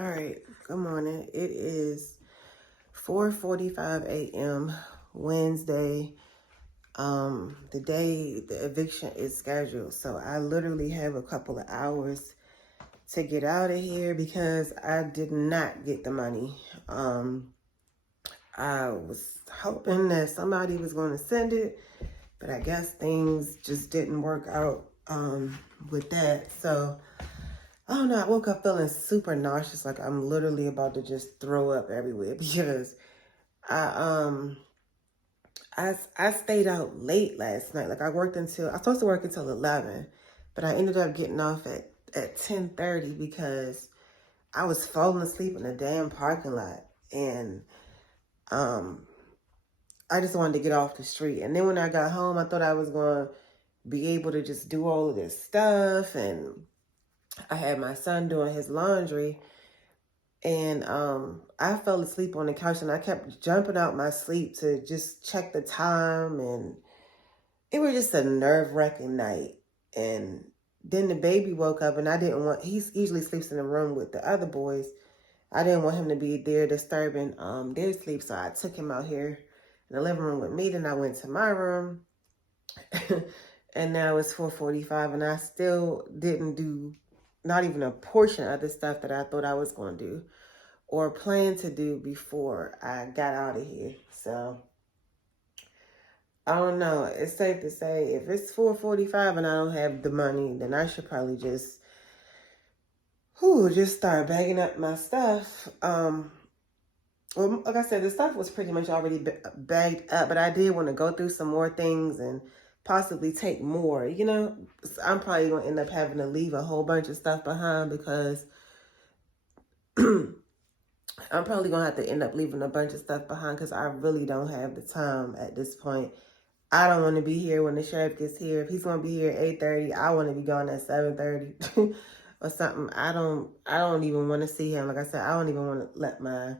All right, good morning. It is 4:45 a.m. Wednesday. The day the eviction is scheduled. So I literally have a couple of hours to get out of here because I did not get the money. I was hoping that somebody was going to send it, but I guess things just didn't work out with that. So I don't know, I woke up feeling super nauseous, like I'm literally about to just throw up everywhere because I I stayed out late last night. Like I was supposed to work until 11, but I ended up getting off at 10:30 because I was falling asleep in the damn parking lot. And I just wanted to get off the street. And then when I got home, I thought I was going to be able to just do all of this stuff. And I had my son doing his laundry. And I fell asleep on the couch and I kept jumping out my sleep to just check the time. And it was just a nerve-wracking night. And then the baby woke up and he usually sleeps in the room with the other boys. I didn't want him to be there disturbing their sleep. So I took him out here in the living room with me. Then I went to my room. And now it's 4:45 and I still didn't do not even a portion of the stuff that I thought I was going to do or plan to do before I got out of here. So I don't know. It's safe to say if it's 4:45 and I don't have the money, then I should probably just start bagging up my stuff. Well, like I said, the stuff was pretty much already bagged up, but I did want to go through some more things and possibly take more. I'm probably going to end up having to leave a whole bunch of stuff behind because I'm probably going to have to end up leaving a bunch of stuff behind because I really don't have the time at this point. I don't want to be here when the sheriff gets here. If he's going to be here at 8:30, I want to be gone at 7:30 or something. I don't even want to see him. Like I said, I don't even want to let my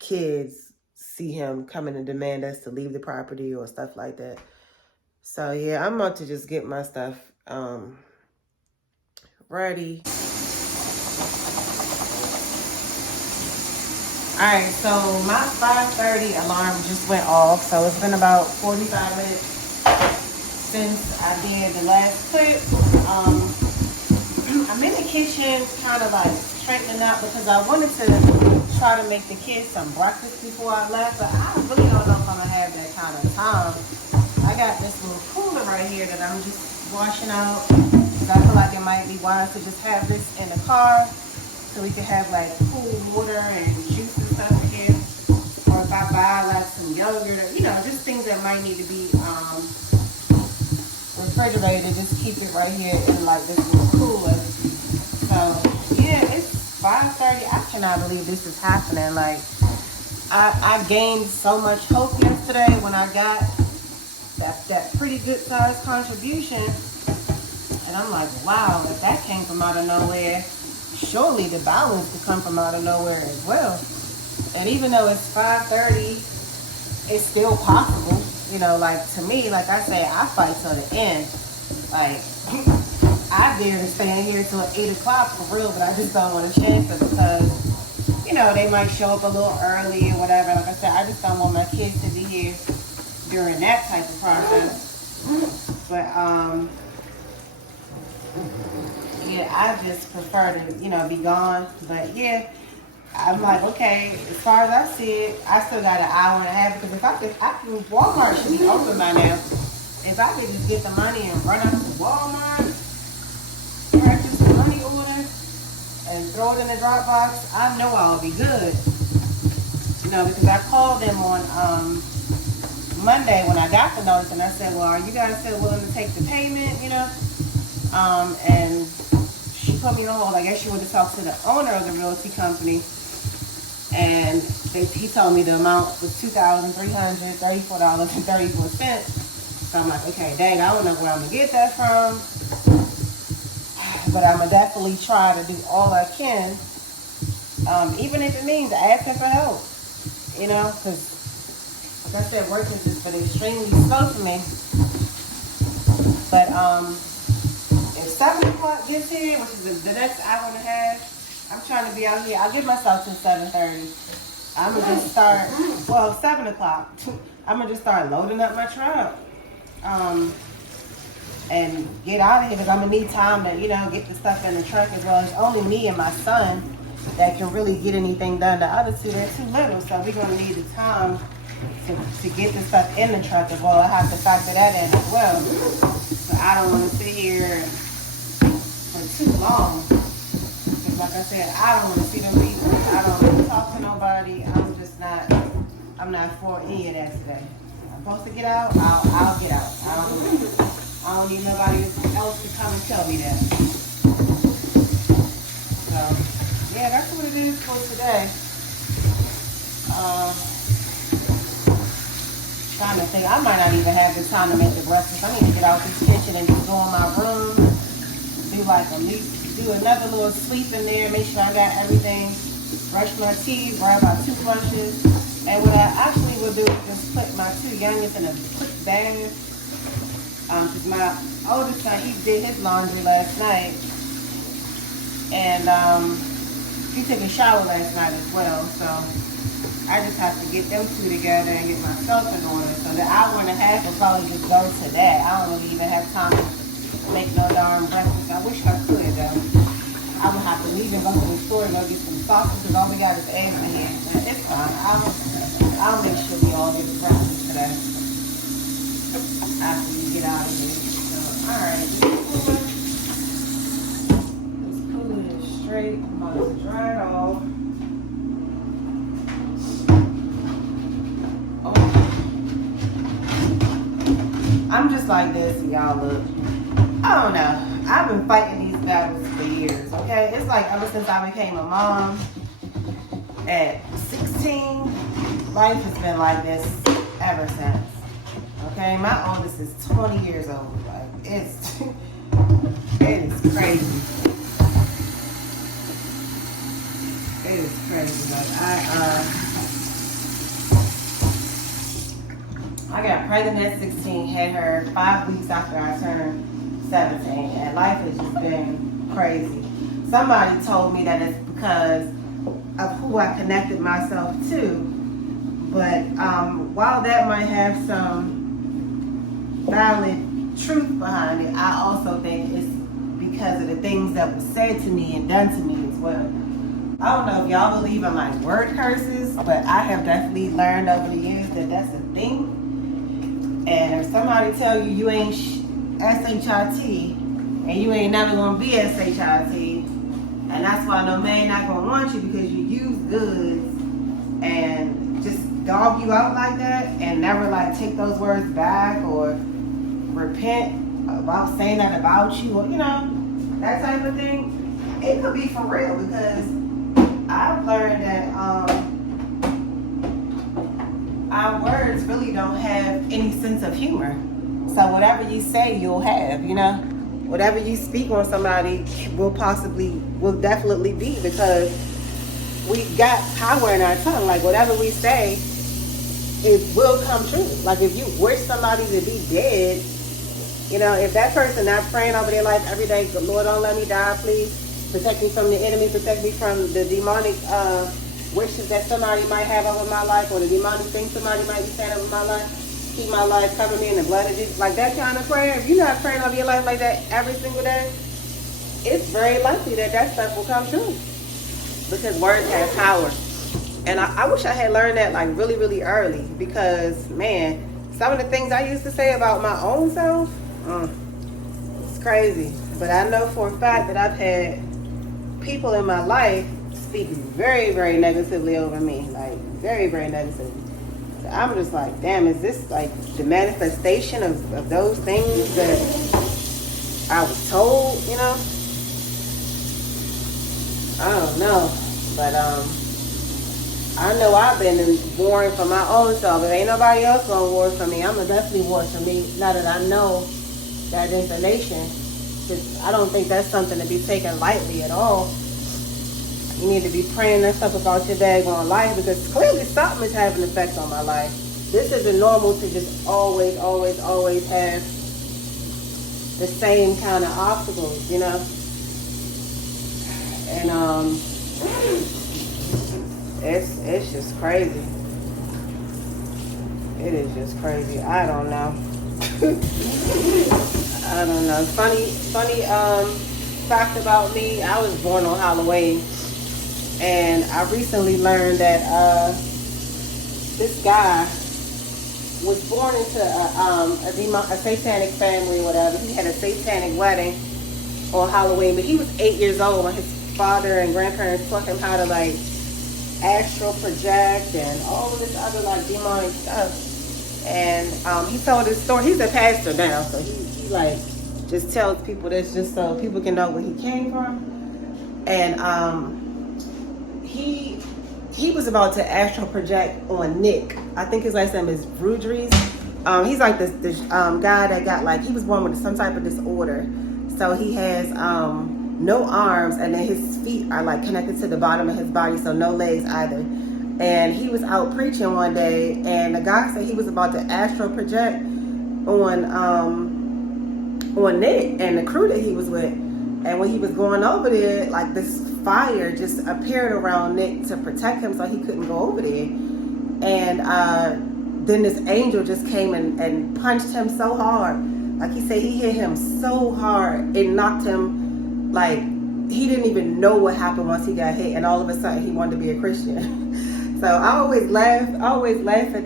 kids see him coming and demand us to leave the property or stuff like that. So yeah, I'm about to just get my stuff ready. All right, so my 5:30 alarm just went off. So it's been about 45 minutes since I did the last clip. I'm in the kitchen kind of like straightening up because I wanted to try to make the kids some breakfast before I left, but I really don't know if I'm gonna have that kind of time. I got this little cooler right here that I'm just washing out. I feel like it might be wise to just have this in the car so we can have like cool water and juice and stuff here. Or if I buy like some yogurt or, just things that might need to be refrigerated, just keep it right here in like this little cooler. So yeah, it's 5:30. I cannot believe this is happening. Like I gained so much hope yesterday when I got that pretty good sized contribution. And I'm like, wow, if that came from out of nowhere, surely the balance could come from out of nowhere as well. And even though it's 5:30, it's still possible. Like to me, like I say, I fight till the end. Like I dare to stay in here till 8 o'clock for real, but I just don't want to chance it because, they might show up a little early or whatever. Like I said, I just don't want my kids to be here during that type of process. But yeah, I just prefer to, be gone. But yeah, I'm like, okay, as far as I see it, I still got an hour and a half because if I can, Walmart should be open by now. If I could just get the money and run out to Walmart, purchase the money order, and throw it in the Dropbox, I know I'll be good. Because I called them on Monday when I got the notice and I said, well, are you guys still willing to take the payment, and she put me on hold. I guess she wanted to talk to the owner of the realty company. And he told me the amount was $2,334.34. So I'm like, okay, dang, I don't know where I'm going to get that from. But I'm going to definitely try to do all I can. Even if it means asking for help. Because, like I said, work has just been extremely slow for me. But, if 7 o'clock gets here, which is the next hour and a half, I'm trying to be out here. I'll give myself till 7:30. I'm gonna just start. Well, 7 o'clock. I'm gonna just start loading up my truck. And get out of here because I'm gonna need time to, get the stuff in the truck as well. It's only me and my son that can really get anything done. The other two, they're too little, so we're gonna need the time to get the stuff in the truck as well. I have to factor that in as well. So I don't want to sit here for too long. Because like I said, I don't want to see them people. I don't want to talk to nobody. I'm not for any of that today. I'm supposed to get out, I'll get out. I don't need nobody else to come and tell me that. So, yeah, that's what it is for today. Trying to think, I might not even have the time to make the breakfast. I need to get out this kitchen and just go in my room, do another little sweep in there, make sure I got everything, brush my teeth, grab my toothbrushes. And what I actually will do is just put my two youngest in a quick bath. Because my oldest son, he did his laundry last night. And he took a shower last night as well. So I just have to get them two together and get myself in order. So the hour and a half will probably just go to that. I don't really even have time to make no darn breakfast. I wish I could though. I would have to leave and go to the store and go get some sausage because all we got is eggs in here. But it's fine. I'll make sure we all get breakfast today. After we get out of here. So, alright. Let's pull it straight. I'm about to dry it off. Oh. I'm just like this, y'all. Look. I don't know. I've been fighting these battles for years, okay? It's like ever since I became a mom at 16, life has been like this ever since. Okay, my oldest is 20 years old. Like, it is crazy. It is crazy. Like, I got pregnant at 16, had her 5 weeks after I turned 17, and life has just been crazy. Somebody told me that it's because of who I connected myself to, but while that might have some valid truth behind it, I also think it's because of the things that were said to me and done to me as well. I don't know if y'all believe in like word curses, but I have definitely learned over the years that that's a thing. And if somebody tell you you ain't SHIT and you ain't never gonna be SHIT, and that's why no man not gonna want you because you use goods and just dog you out like that and never like take those words back or repent about saying that about you or that type of thing, it could be for real because I've learned that our words really don't have any sense of humor. So whatever you say, you'll have, whatever you speak on somebody will definitely be because we got power in our tongue. Like whatever we say, it will come true. Like if you wish somebody to be dead, if that person not praying over their life every day, Lord, don't let me die, please. Protect me from the enemy, protect me from the demonic wishes that somebody might have over my life or the demonic things somebody might be saying over my life. Keep my life, cover me in the blood of Jesus. Like that kind of prayer, if you're not praying over your life like that every single day, it's very likely that stuff will come true. Because words have power. And I wish I had learned that like really, really early. Because, man, some of the things I used to say about my own self, it's crazy. But I know for a fact that I've had people in my life speak very, very negatively over me. Like, very, very negatively. So I'm just like, damn, is this like the manifestation of those things that I was told, I don't know. But I know I've been warring for my own self. If ain't nobody else gonna war for me, I'm gonna definitely war for me. Now that I know that information, because I don't think that's something to be taken lightly at all. You need to be praying and stuff about your daggone life because clearly something is having an effect on my life. This isn't normal to just always have the same kind of obstacles, And It's just crazy. It is just crazy. I don't know. I don't know. Funny fact about me, I was born on Halloween. And I recently learned that this guy was born into a satanic family or whatever. He had a satanic wedding on Halloween, but he was 8 years old when his father and grandparents taught him how to like astral project and all of this other like demonic stuff. And he told his story. He's a pastor now, so he like just tells people this just so people can know where he came from. And he was about to astral project on Nick. I think his last name is Rudries. He's like this guy that got like, he was born with some type of disorder. So he has no arms, and then his feet are like connected to the bottom of his body, so no legs either. And he was out preaching one day, and the guy said he was about to astral project on Nick and the crew that he was with. And when he was going over there, like this fire just appeared around Nick to protect him so he couldn't go over there. And then this angel just came and punched him so hard. Like he said, he hit him so hard, it knocked him, like he didn't even know what happened once he got hit, and all of a sudden he wanted to be a Christian. So I always laugh at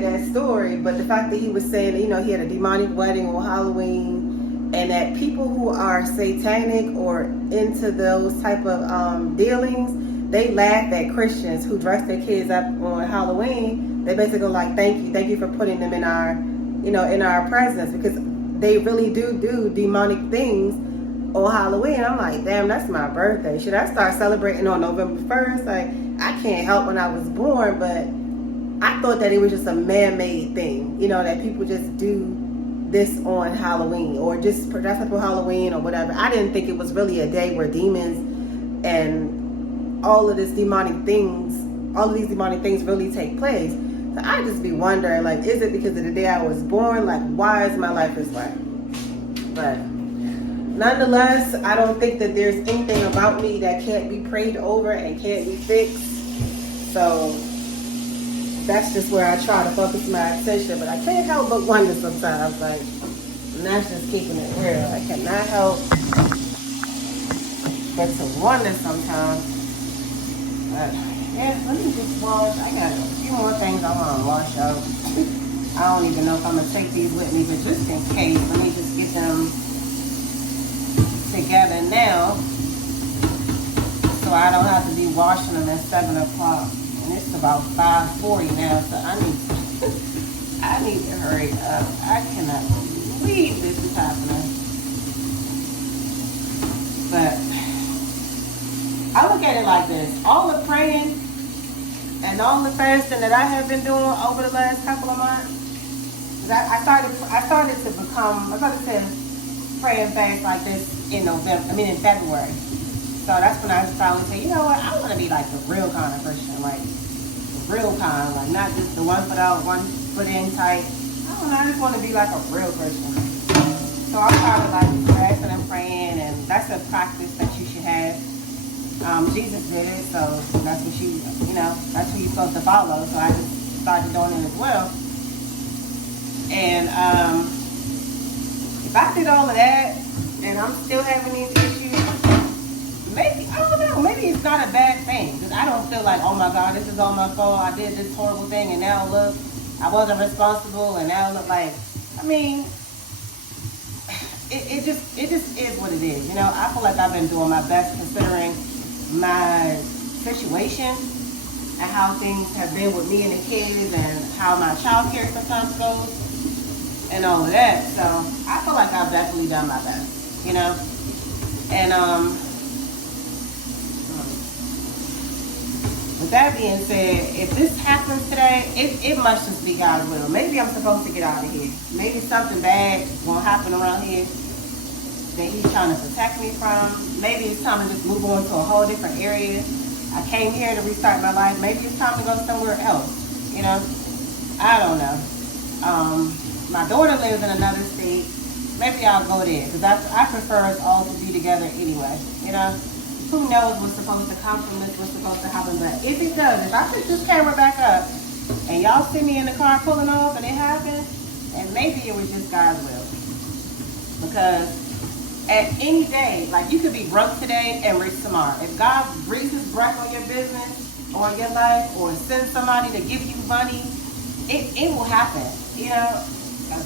that story. But the fact that he was saying, you know, he had a demonic wedding on Halloween, and that people who are satanic or into those type of dealings, they laugh at Christians who dress their kids up on Halloween. They basically go like, thank you for putting them in our, you know, in our presence, because they really do demonic things on Halloween. I'm like, damn, that's my birthday. Should I start celebrating on November 1st? Like, I can't help when I was born, but I thought that it was just a man-made thing, you know, that people just do this on Halloween or just dress up on Halloween or whatever. I didn't think it was really a day where demons and all of these demonic things really take place. So I just be wondering, like, is it because of the day I was born? Like, why is my life this way? But nonetheless, I don't think that there's anything about me that can't be prayed over and can't be fixed. So that's just where I try to focus my attention. But I can't help but wonder sometimes, like, and that's just keeping it real. I cannot help but to wonder sometimes. But yeah, let me just wash. I got a few more things I want to wash out. I don't even know if I'm going to take these with me, but just in case, let me just get them together now so I don't have to be washing them at 7 o'clock. And it's about 5:40 now, so I need to hurry up. I cannot believe this is happening. But I look at it like this. All the praying and all the fasting that I have been doing over the last couple of months, I started to pray and fast like this in February. So that's when I finally said, you know what, I want to be like the real kind of Christian, like the real kind, like not just the one foot out, one foot in tight. I don't know, I just want to be like a real Christian. So I started like fasting and praying, and that's a practice that you should have. Jesus did it, so that's what that's who you're supposed to follow. So I just started doing it as well. And if I did all of that and I'm still having these issues, maybe, I don't know, maybe it's not a bad thing. Because I don't feel like, oh my God, this is all my fault. I did this horrible thing and now look, I wasn't responsible and now look like, I mean, it just is what it is. You know, I feel like I've been doing my best considering my situation and how things have been with me and the kids and how my child care sometimes goes and all of that. So I feel like I've definitely done my best, you know. And with that being said, if this happens today, it must just be God's will. Maybe I'm supposed to get out of here. Maybe something bad won't happen around here that he's trying to protect me from. Maybe it's time to just move on to a whole different area. I came here to restart my life. Maybe it's time to go somewhere else, you know. I don't know. My daughter lives in another state. Maybe I'll go there because I prefer us all to be together anyway, you know. knows what's supposed to come from this, what's supposed to happen. But if it does, if I put this camera back up and y'all see me in the car pulling off and it happens, and maybe it was just God's will. Because at any day, like you could be broke today and rich tomorrow. If God breathes his breath on your business or on your life or sends somebody to give you money, it will happen. You know,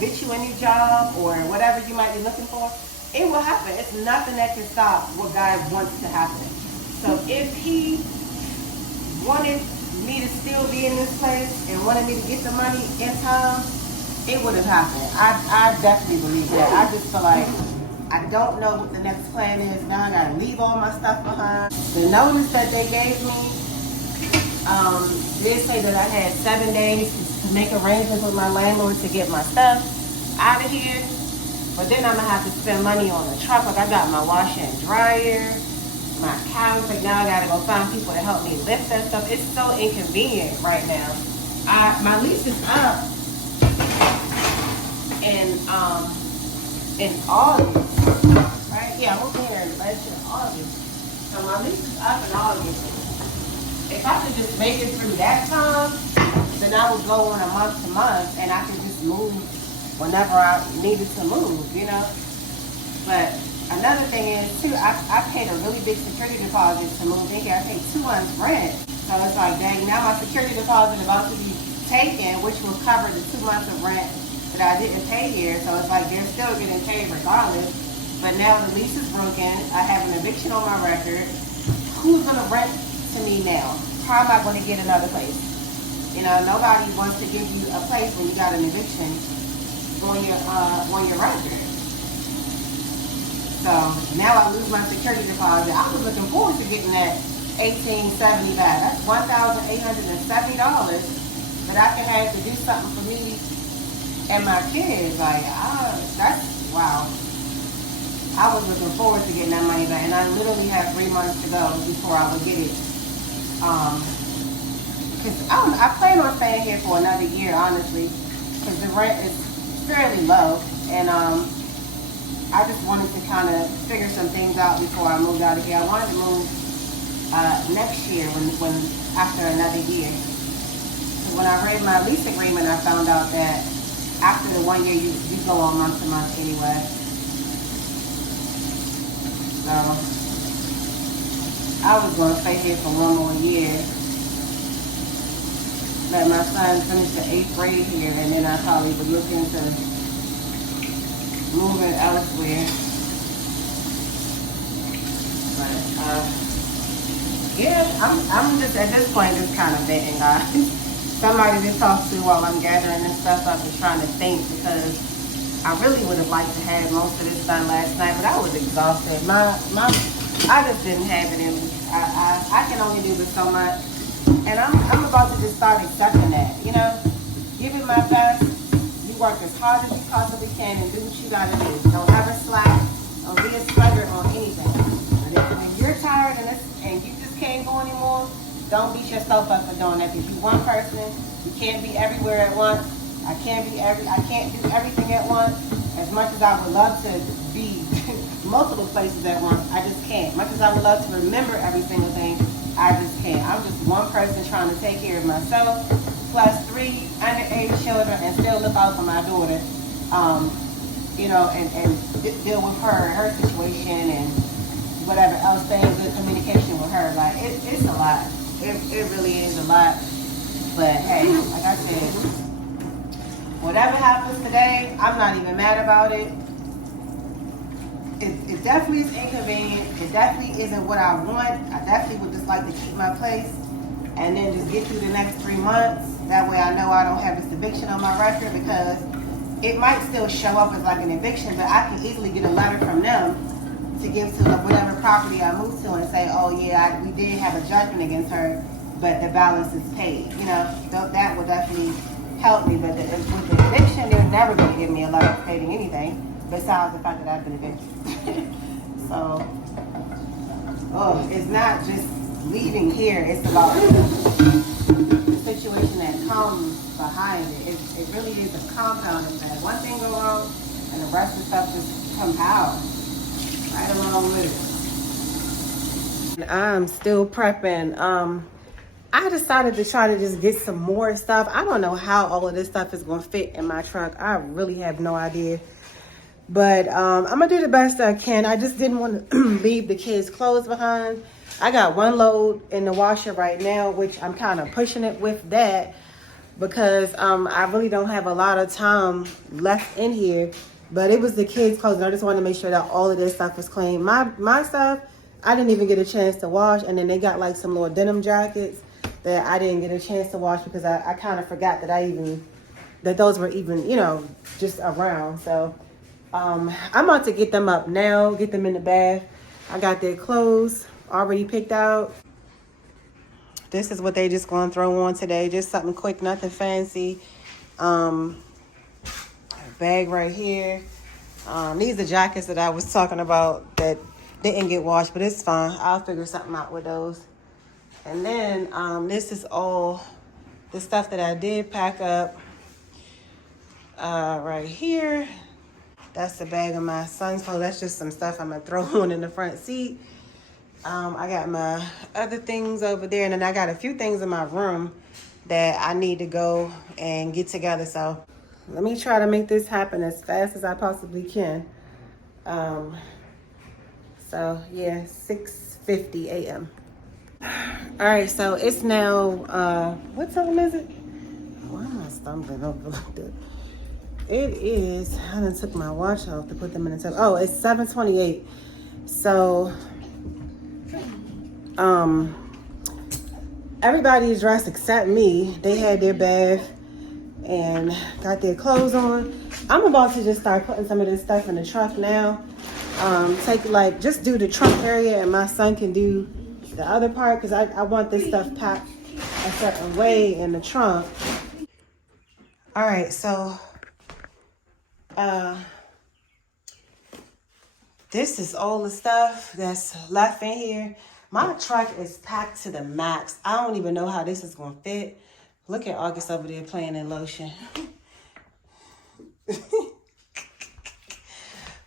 get you a new job or whatever you might be looking for. It will happen. It's nothing that can stop what God wants to happen. So if he wanted me to still be in this place and wanted me to get the money in time, it would have happened. I definitely believe that. I just feel like I don't know what the next plan is. Now I gotta leave all my stuff behind. The notice that they gave me did say that I had 7 days to make arrangements with my landlord to get my stuff out of here. But then I'm gonna have to spend money on the truck. Like I got my washer and dryer, my couch. Like now I gotta go find people to help me lift that stuff. It's so inconvenient right now. My lease is up in August, right? Yeah, I moved here in August. So my lease is up in August. If I could just make it through that time, then I would go on a month to month and I could just move whenever I needed to move, you know? But another thing is too, I paid a really big security deposit to move in here. I paid 2 months rent. So it's like, dang, now my security deposit is about to be taken, which will cover the 2 months of rent that I didn't pay here. So it's like they're still getting paid regardless. But now the lease is broken. I have an eviction on my record. Who's gonna rent to me now? How am I gonna get another place? You know, nobody wants to give you a place when you got an eviction on your record. So now I lose my security deposit. I was looking forward to getting that $1,870 back. That's $1,870 that I can have to do something for me and my kids. Like, that's wow. I was looking forward to getting that money back, and I literally have 3 months to go before I would get it. Because I plan on staying here for another year, honestly, because the rent is fairly low, and I just wanted to kind of figure some things out before I moved out of here. I wanted to move next year when after another year. When I read my lease agreement, I found out that after the 1 year, you go on month to month anyway. So I was going to stay here for 1 more year. Let my son finish the 8th grade here, and then I probably would look into moving elsewhere. But yeah, I'm just at this point just kind of venting, guys. Somebody to talk to while I'm gathering this stuff up and trying to think, because I really would have liked to have most of this done last night, but I was exhausted. I just didn't have it in me. I can only do this so much. And I'm about to just start accepting that, you know? Give it my best. You work as hard as you possibly can and do what you gotta do. Don't ever slack. Don't be a sluggard on anything. And when you're tired and you just can't go anymore, don't beat yourself up for doing that, because you're one person. You can't be everywhere at once. I can't do everything at once. As much as I would love to be multiple places at once, I just can't. Much as I would love to remember every single thing, I just can't. I'm just one person trying to take care of myself, plus 3 underage children, and still look out for my daughter. You know, and deal with her situation and whatever else, stay in good communication with her. Like, it's a lot. It really is a lot. But hey, like I said, whatever happens today, I'm not even mad about it. It definitely is inconvenient. It definitely isn't what I want. I definitely would just like to keep my place and then just get through the next 3 months. That way I know I don't have this eviction on my record, because it might still show up as like an eviction, but I can easily get a letter from them to give to whatever property I moved to and say, oh yeah, we did have a judgment against her, but the balance is paid. You know, that would definitely help me. But with the eviction, they're never going to give me a letter stating anything besides the fact that I've been evicted. So, it's not just leaving here. It's about the situation that comes behind it. It really is a compound effect. One thing go wrong, and the rest of the stuff just compounds right along with it. I'm still prepping. I decided to try to just get some more stuff. I don't know how all of this stuff is going to fit in my truck. I really have no idea. But I'm going to do the best I can. I just didn't want to leave the kids' clothes behind. I got one load in the washer right now, which I'm kind of pushing it with that because I really don't have a lot of time left in here. But it was the kids' clothes, and I just wanted to make sure that all of this stuff was clean. My stuff, I didn't even get a chance to wash, and then they got like some little denim jackets that I didn't get a chance to wash because I kind of forgot that those were even, you know, just around. So I'm about to get them up now, get them in the bath. I got their clothes already picked out. This is what they just gonna throw on today. Just something quick, nothing fancy. Bag right here. These are jackets that I was talking about that didn't get washed, but it's fine. I'll figure something out with those. And then this is all the stuff that I did pack up right here. That's the bag of my son's clothes. That's just some stuff I'm gonna throw on in the front seat. I got my other things over there, and then I got a few things in my room that I need to go and get together. So let me try to make this happen as fast as I possibly can. So yeah, 6:50 a.m. All right, so it's now, what time is it? Why am I stumbling over like that? It is, I done took my watch off to put them in the tub. Oh, it's 7:28. So, everybody's dressed except me. They had their bath and got their clothes on. I'm about to just start putting some of this stuff in the truck now. Just do the trunk area, and my son can do the other part because I want this stuff packed a certain way in the trunk. All right, so this is all the stuff that's left in here. My truck is packed to the max. I don't even know how this is gonna fit. Look at August over there playing in lotion.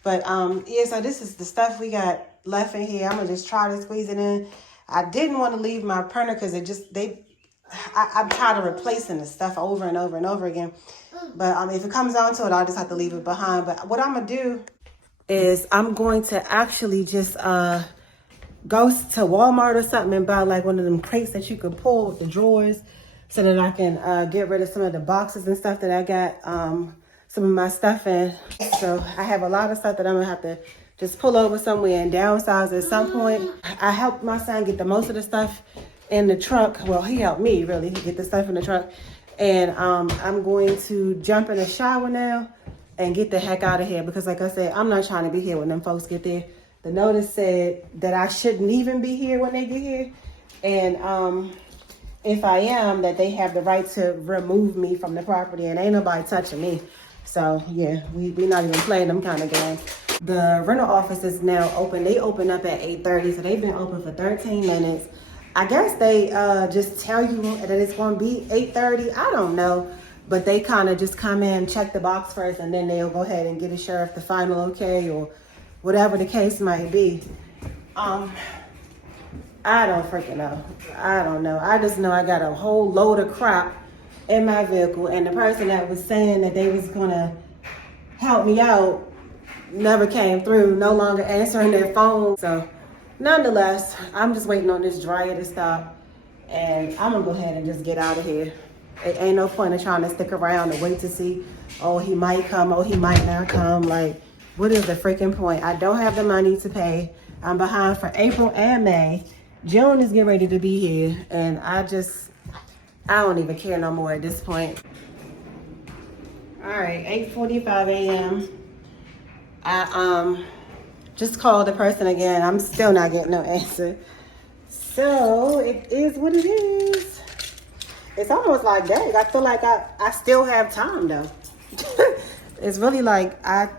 But yeah, so this is the stuff we got left in here. I'm gonna just try to squeeze it in. I didn't want to leave my printer because I'm tired of replacing the stuff over and over and over again. But if it comes down to it, I'll just have to leave it behind. But what I'm gonna do is I'm going to actually just go to Walmart or something and buy like one of them crates that you could pull with the drawers so that I can get rid of some of the boxes and stuff that I got some of my stuff in. So I have a lot of stuff that I'm gonna have to just pull over somewhere and downsize at some point. I helped my son get the most of the stuff in the truck. Well, he helped me really get the stuff in the truck. And I'm going to jump in the shower now and get the heck out of here because like I said, I'm not trying to be here when them folks get there. The notice said that I shouldn't even be here when they get here. And if I am, that they have the right to remove me from the property, and ain't nobody touching me. So yeah, we not even playing them kind of games. The rental office is now open. They open up at 8:30, so they've been open for 13 minutes. I guess they just tell you that it's going to be 8:30. I don't know. But they kind of just come in, check the box first, and then they'll go ahead and get a sheriff the final okay or whatever the case might be. I don't freaking know. I don't know. I just know I got a whole load of crap in my vehicle, and the person that was saying that they was going to help me out never came through, no longer answering their phone. So nonetheless, I'm just waiting on this dryer to stop, and I'm gonna go ahead and just get out of here. It ain't no point in trying to stick around and wait to see, oh, he might come, oh, he might not come. Like, what is the freaking point? I don't have the money to pay. I'm behind for April and May. June is getting ready to be here, and I don't even care no more at this point. All right, 8:45 a.m. I just called the person again. I'm still not getting no answer. So it is what it is. It's almost like, dang, I feel like I still have time though. It's really like I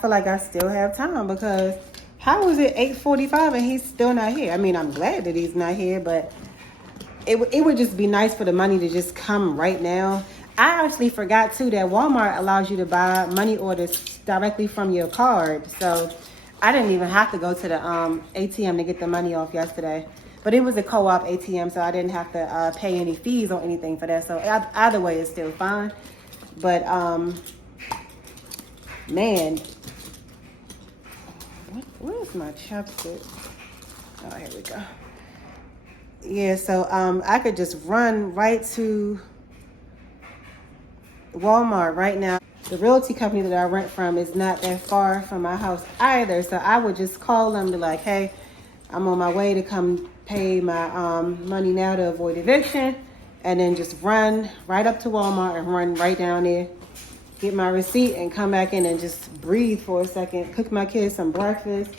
feel like I still have time because how is it 8:45 and he's still not here? I mean, I'm glad that he's not here, but it would just be nice for the money to just come right now. I actually forgot too that Walmart allows you to buy money orders directly from your card. So I didn't even have to go to the ATM to get the money off yesterday. But it was a co-op ATM, so I didn't have to pay any fees or anything for that. So either way, it's still fine. But, man, where's my chopstick? Oh, here we go. Yeah, so I could just run right to Walmart right now. The realty company that I rent from is not that far from my house either. So I would just call them to like, hey, I'm on my way to come pay my money now to avoid eviction. And then just run right up to Walmart and run right down there. Get my receipt and come back in and just breathe for a second. Cook my kids some breakfast.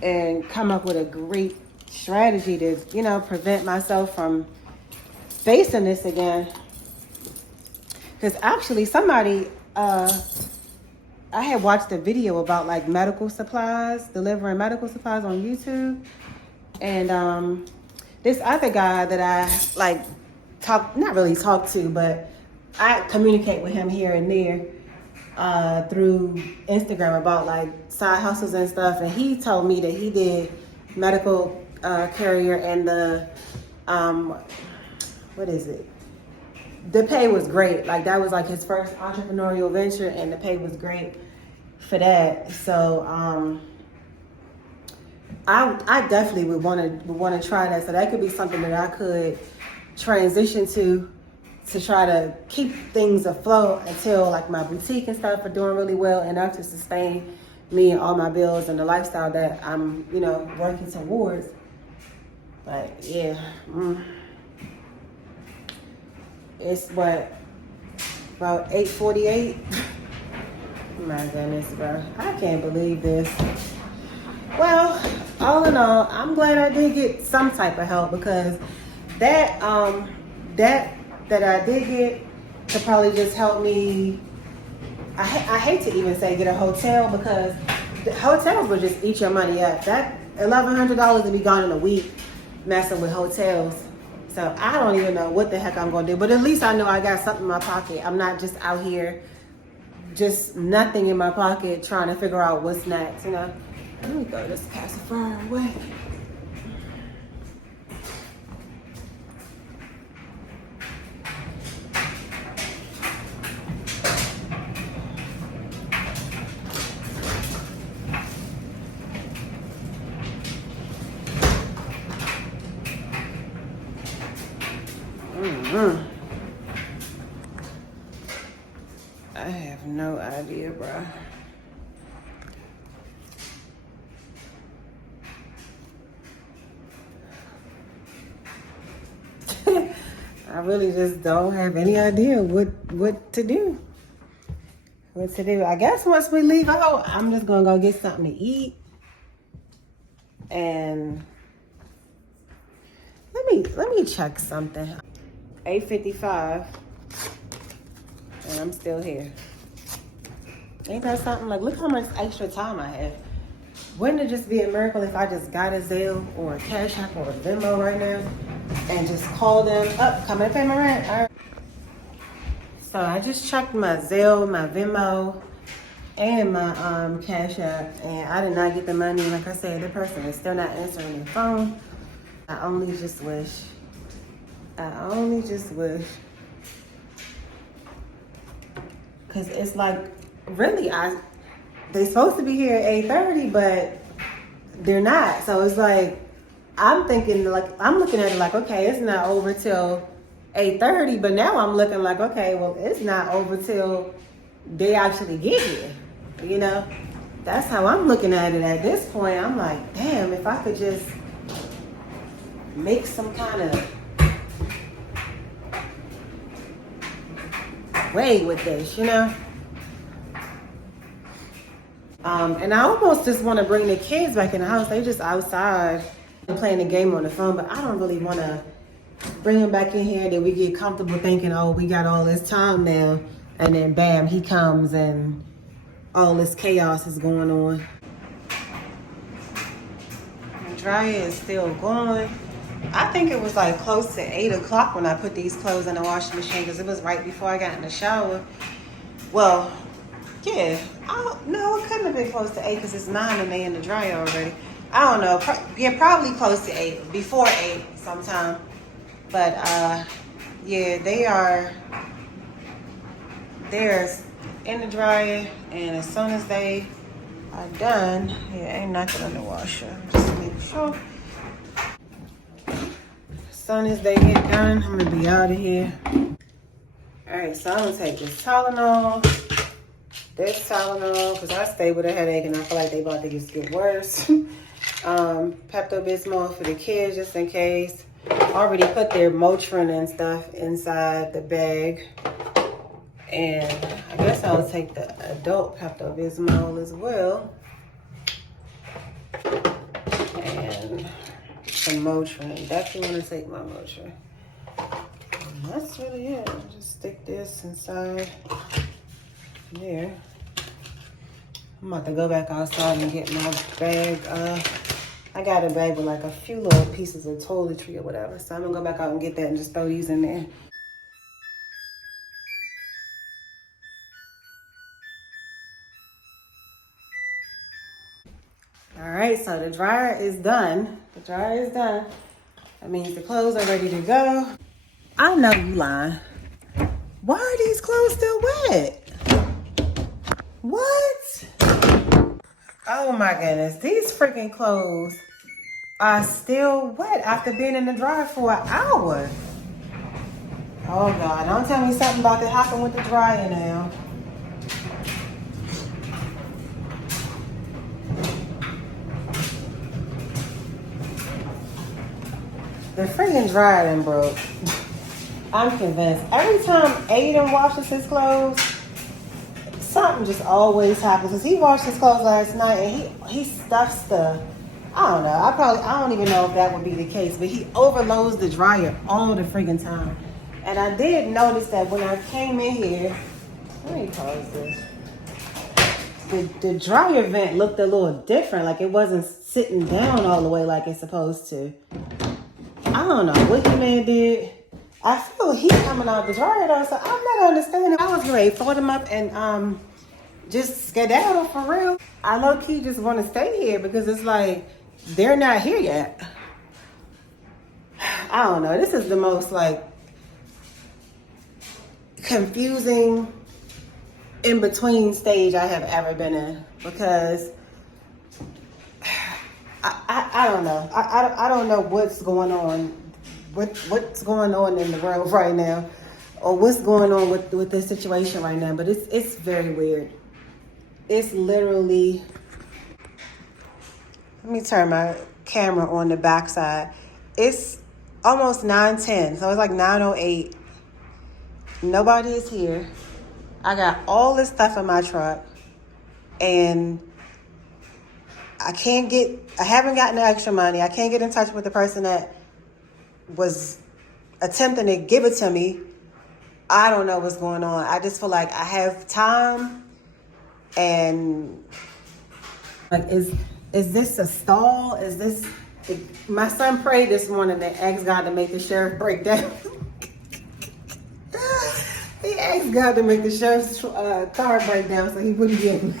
And come up with a great strategy to, you know, prevent myself from facing this again. Because actually somebody, I had watched a video about like medical supplies, delivering medical supplies on YouTube. And this other guy that I like not really talk to, but I communicate with him here and there through Instagram about like side hustles and stuff. And he told me that he did medical carrier and the, what is it? The pay was great. Like that was like his first entrepreneurial venture and the pay was great for that. So I definitely would want to try that. So that could be something that I could transition to try to keep things afloat until like my boutique and stuff are doing really well enough to sustain me and all my bills and the lifestyle that I'm, you know, working towards. But yeah. It's what, about 8:48? My goodness, bro. I can't believe this. Well, all in all, I'm glad I did get some type of help because that I did get could probably just help me. I hate to even say get a hotel because the hotels will just eat your money up. That $1,100 to be gone in a week messing with hotels. So I don't even know what the heck I'm going to do. But at least I know I got something in my pocket. I'm not just out here, just nothing in my pocket trying to figure out what's next, you know. Let me throw this pacifier away. I have no idea, bro. I really just don't have any idea what to do. What to do. I guess once we leave out, I'm just gonna go get something to eat. And let me check something. 8:55. And I'm still here. Ain't that something? Like, look how much extra time I have. Wouldn't it just be a miracle if I just got a Zelle or a Cash App or a Venmo right now and just call them up, come and pay my rent? All right. So I just checked my Zelle, my Venmo, and my Cash App, and I did not get the money. Like I said, the person is still not answering their phone. I only just wish. Cause it's like, really, they supposed to be here at 8:30, but they're not. So it's like, I'm thinking like, I'm looking at it like, okay, it's not over till 8:30, but now I'm looking like, okay, well, it's not over till they actually get here. You know, that's how I'm looking at it at this point. I'm like, damn, if I could just make some kind of way with this, you know? And I almost just want to bring the kids back in the house. They just outside and playing the game on the phone, but I don't really want to bring them back in here that we get comfortable thinking, oh, we got all this time now. And then bam, he comes and all this chaos is going on. The dryer is still going. I think it was like close to 8 o'clock when I put these clothes in the washing machine because it was right before I got in the shower. Well, Yeah. No, it couldn't have been close to 8 because it's 9 and they in the dryer already. I don't know. Yeah, probably close to 8. Before 8 sometime. But yeah, they're in the dryer, and as soon as they are done, yeah, ain't nothing in the washer. Just make sure. As soon as they get done, I'm gonna be out of here. All right, so I'm gonna take this Tylenol, because I stay with a headache and I feel like they about to just get worse. Pepto-Bismol for the kids just in case. Already put their Motrin and stuff inside the bag. And I guess I'll take the adult Pepto-Bismol as well. And some Motrin. Definitely want to take my Motrin. And that's really it. I'll just stick this inside there. I'm about to go back outside and get my bag. I got a bag with like a few little pieces of toiletry or whatever. So I'm gonna go back out and get that and just throw these in there. All right, so the dryer is done. The dryer is done. That means the clothes are ready to go. I know you lying. Why are these clothes still wet? What? Oh my goodness, these freaking clothes are still wet after being in the dryer for an hour. Oh God, don't tell me something about to happen with the dryer now. The freaking dryer done broke. I'm convinced. Every time Aiden washes his clothes, something just always happens. Cause he washed his clothes last night and he stuffs the, I don't know. I don't even know if that would be the case, but he overloads the dryer all the freaking time. And I did notice that when I came in here, let me pause this. The dryer vent looked a little different, like it wasn't sitting down all the way like it's supposed to. I don't know what the man did. I feel heat coming out the dryer though, so I'm not understanding. I was ready to fold them up and just skedaddle for real. I low-key just want to stay here because it's like they're not here yet. I don't know. This is the most like confusing in between stage I have ever been in because I don't know. I don't know what's going on. What's going on in the world right now, or what's going on with this situation right now? But it's very weird. It's literally. Let me turn my camera on the backside. It's almost 9:10, so it's like 9:08. Nobody is here. I got all this stuff in my truck, and I haven't gotten the extra money. I can't get in touch with the person that was attempting to give it to me. I don't know what's going on. I just feel like I have time, and like, is this a stall? Is this? My son prayed this morning and asked God to make the sheriff break down. He asked God to make the sheriff's car break down so he wouldn't get me.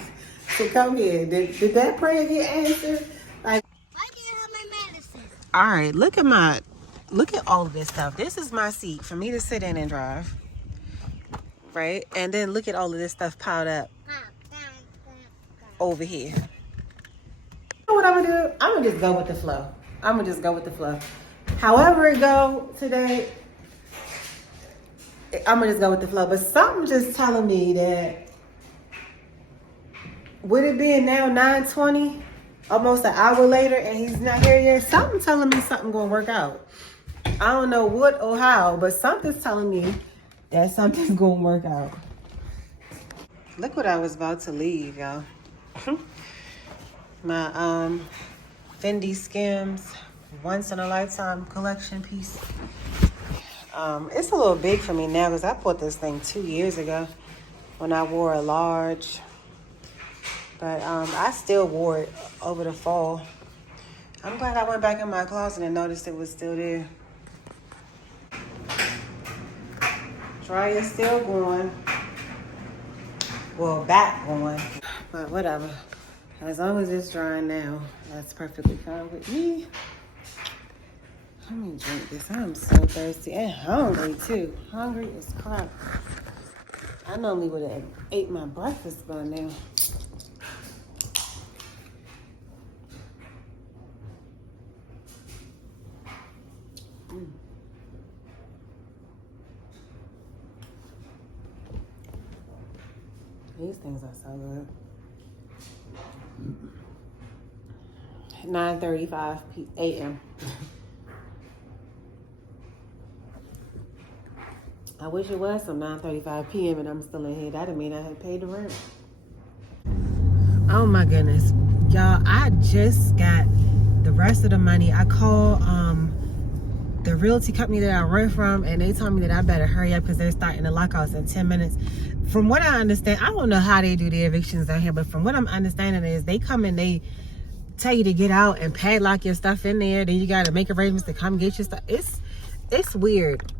So come here. Did that prayer get answered? Like, why can't I have my medicine? All right, look at all of this stuff. This is my seat for me to sit in and drive. Right? And then look at all of this stuff piled up over here. You know what I'm gonna do? I'm gonna just go with the flow. However it go today, I'm gonna just go with the flow. But something just telling me that with it being now 9:20, almost an hour later, and he's not here yet, something telling me something gonna work out. I don't know what or how, but something's telling me that something's gonna work out. Look what I was about to leave, y'all. My Fendi Skims once in a lifetime collection piece. It's a little big for me now because I bought this thing 2 years ago when I wore a large. But I still wore it over the fall. I'm glad I went back in my closet and noticed it was still there. Dryer's still going. Well, back on. But whatever. As long as it's drying now, that's perfectly fine with me. Let me drink this. I'm so thirsty and hungry too. Hungry as crap. I normally would have ate my breakfast by now. These things are so good. 9:35 a.m. I wish it was some 9:35 p.m. and I'm still in here. That'd mean I had paid the rent. Oh my goodness. Y'all, I just got the rest of the money. I called the realty company that I rent from, and they told me that I better hurry up because they're starting the lockouts in 10 minutes. From what I understand, I don't know how they do the evictions down here, but from what I'm understanding is they come and they tell you to get out and padlock your stuff in there. Then you got to make arrangements to come get your stuff. It's weird.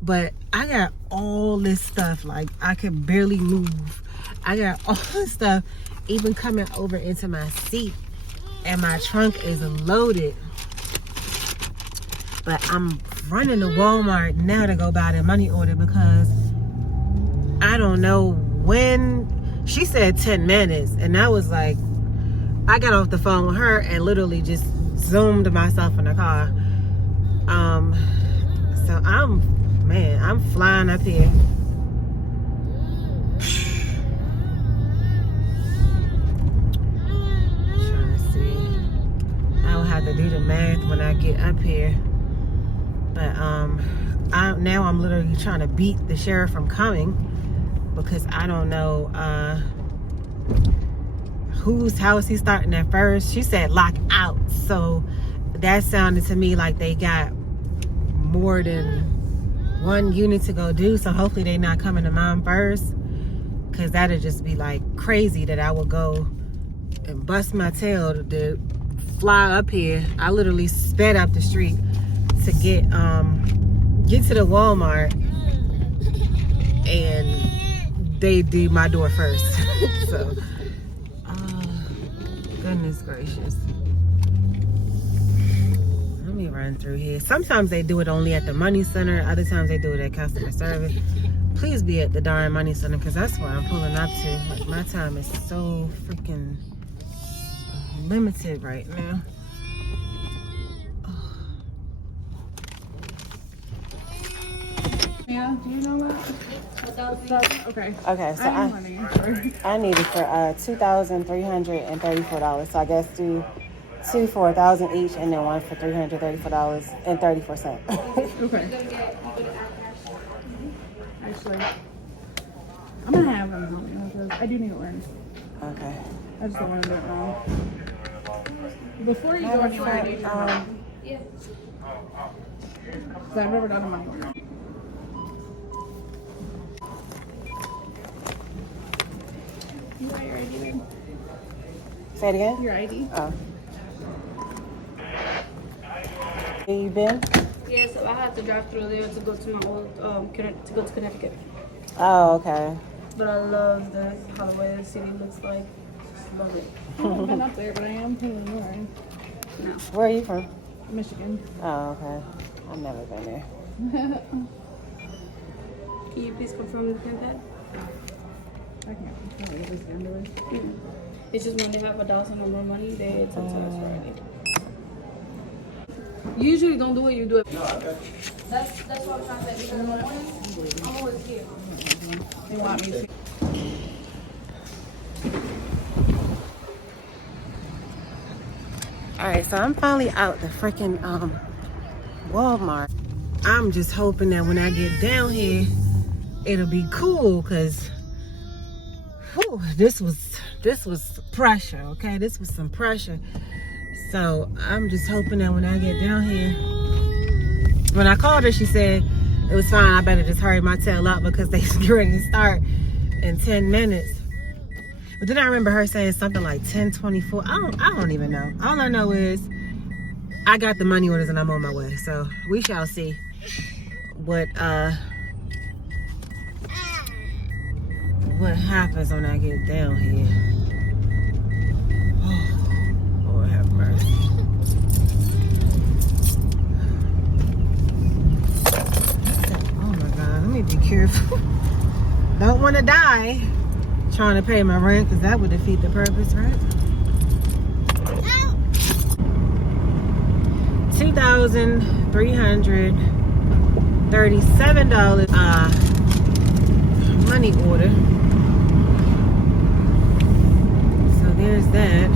But I got all this stuff. Like, I can barely move. I got all this stuff even coming over into my seat, and my trunk is loaded. But I'm running to Walmart now to go buy the money order because I don't know when. She said 10 minutes, and I was like, I got off the phone with her and literally just zoomed myself in the car. So I'm flying up here. Trying to see. I will have to do the math when I get up here. But now I'm literally trying to beat the sheriff from coming because I don't know whose house he's starting at first. She said lock out, so that sounded to me like they got more than one unit to go do. So hopefully they not coming to mine first, because that'd just be like crazy that I would go and bust my tail to fly up here. I literally sped up the street to get to the Walmart, and they did my door first. So goodness gracious. Let me run through here. Sometimes they do it only at the money center, other times they do it at customer service. Please be at the darn money center, because that's where I'm pulling up to. Like, my time is so freaking limited right now. Yeah, do you know that? Okay. Okay, so I need it for $2,334. So I guess do two for $1,000 each, and then one for $334.34. Okay. Actually, I'm gonna have them help me with this. I do need to learn. Okay. I just don't want to do it wrong. Before you go anywhere, I need your help. Yeah. Because I've never done a money order. You got your ID then? Say it again? Your ID. Oh. Where you been? Yeah, so I had to drive through there to go to my old, to go to Connecticut. Oh, okay. But I love how the way the city looks like. Just love it. I haven't been up there, but I am planning on going. No. Where are you from? Michigan. Oh, okay. I've never been there. Can you please confirm the pin pad? I can't. It's just when they have $1,000 or more money, they take tax already. You usually don't do it, you do it. No, okay. That's what I'm trying to say, because in the morning, I'm always here. They want me to. Alright, so I'm finally out the freaking Walmart. I'm just hoping that when I get down here, it'll be cool, because this was pressure, okay? This was some pressure. So I'm just hoping that when I get down here, when I called her, she said it was fine. I better just hurry my tail up because they get ready to start in 10 minutes. But then I remember her saying something like 10:24. I don't even know. All I know is I got the money orders and I'm on my way. So we shall see what what happens when I get down here. Oh, Lord have mercy. Oh my God, let me be careful. Don't want to die trying to pay my rent, because that would defeat the purpose, right? $2,337 money order. So there's that.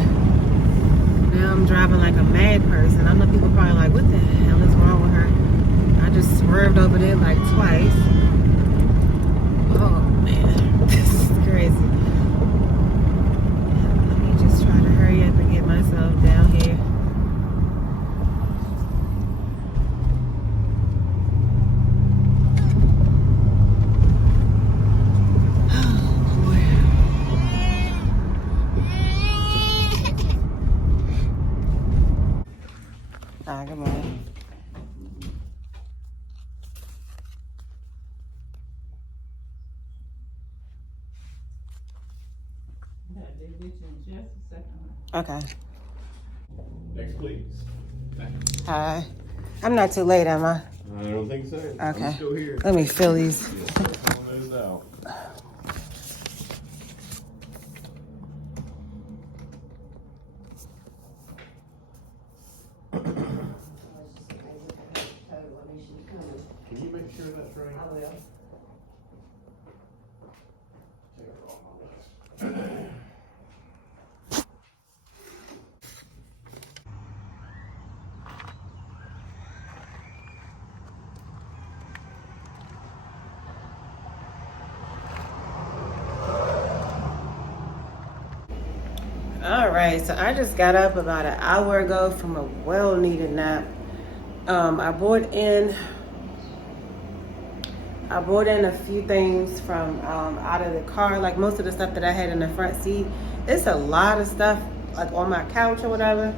Now I'm driving like a mad person. I know people probably like, what the hell is wrong with her? I just swerved over there like twice. Oh man, this is crazy. Let me just try to hurry up and get myself down here. Good morning. Okay. Next, please. Hi. I'm not too late, am I? I don't think so. Okay. I'm still here. Let me fill these. Those out. Can you make sure that's right? I will. All right, so I just got up about an hour ago from a well-needed nap. I brought in a few things from out of the car, like most of the stuff that I had in the front seat. It's a lot of stuff like on my couch or whatever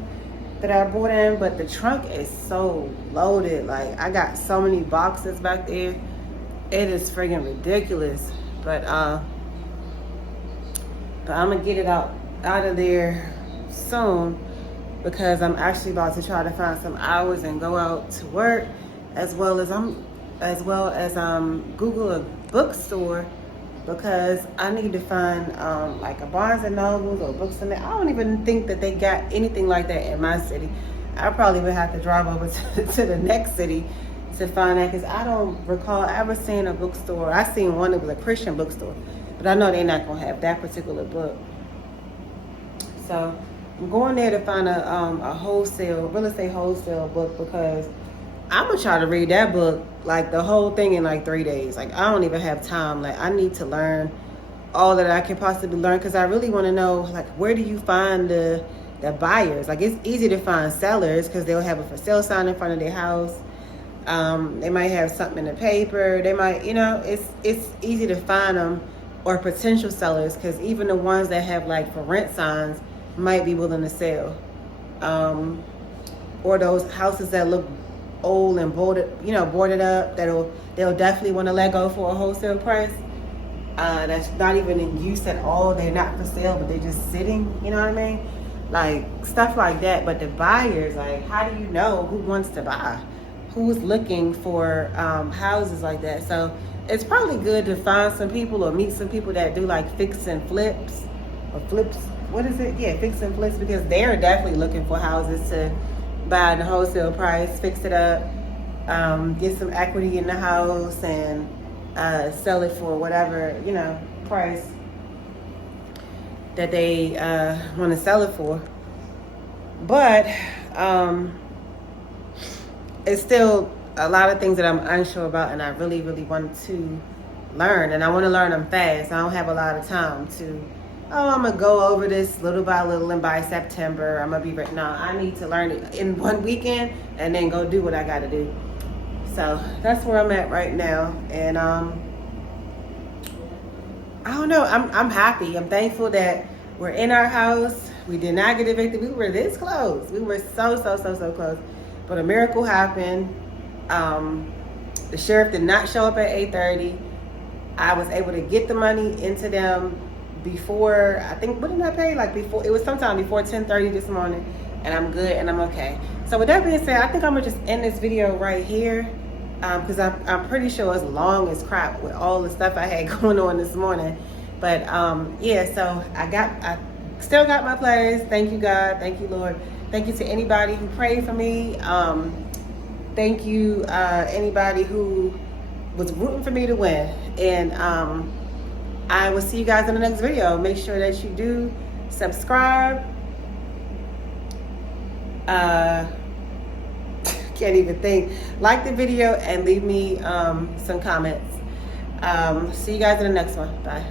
that I brought in, but the trunk is so loaded. Like I got so many boxes back there. It is friggin' ridiculous. But I'm gonna get it out of there soon, because I'm actually about to try to find some hours and go out to work, as well as Google a bookstore, because I need to find like a Barnes and Nobles or books in there. I don't even think that they got anything like that in my city. I probably would have to drive over to the next city to find that, because I don't recall ever seeing a bookstore. I seen one that was a Christian bookstore, but I know they're not gonna have that particular book. So I'm going there to find a real estate wholesale book, because I'm gonna try to read that book, like the whole thing, in like 3 days. Like I don't even have time. Like I need to learn all that I can possibly learn, because I really want to know, like, where do you find the buyers? Like it's easy to find sellers because they'll have a for sale sign in front of their house. They might have something in the paper. They might, it's easy to find them, or potential sellers, because even the ones that have like for rent signs might be willing to sell. Or those houses that look old and boarded up, they'll definitely want to let go for a wholesale price. That's not even in use at all. They're not for sale, but they're just sitting, you know what I mean? Like stuff like that. But the buyers, like, how do you know who wants to buy? Who's looking for houses like that? So it's probably good to find some people or meet some people that do like fix and flips, or flips. What is it? Yeah, fix and flips, because they're definitely looking for houses to buy at the wholesale price, fix it up, get some equity in the house, and sell it for whatever, price that they want to sell it for. But it's still a lot of things that I'm unsure about, and I really, really want to learn, and I want to learn them fast. I don't have a lot of time to, I'm going to go over this little by little, and by September, I'm going to be ready. No, I need to learn it in one weekend and then go do what I got to do. So that's where I'm at right now. And I don't know. I'm happy. I'm thankful that we're in our house. We did not get evicted. We were this close. We were so close. But a miracle happened. The sheriff did not show up at 8:30. I was able to get the money into them before, I think, what did I pay? Like before, it was sometime before 10:30 this morning, and I'm good and I'm okay. So with that being said, I think I'm gonna just end this video right here, because I'm pretty sure it's long as crap with all the stuff I had going on this morning. But yeah, so I still got my plays. Thank you, God. Thank you, Lord. Thank you to anybody who prayed for me. Thank you, anybody who was rooting for me to win. And I will see you guys in the next video. Make sure that you do subscribe. Can't even think. Like the video and leave me some comments. See you guys in the next one. Bye.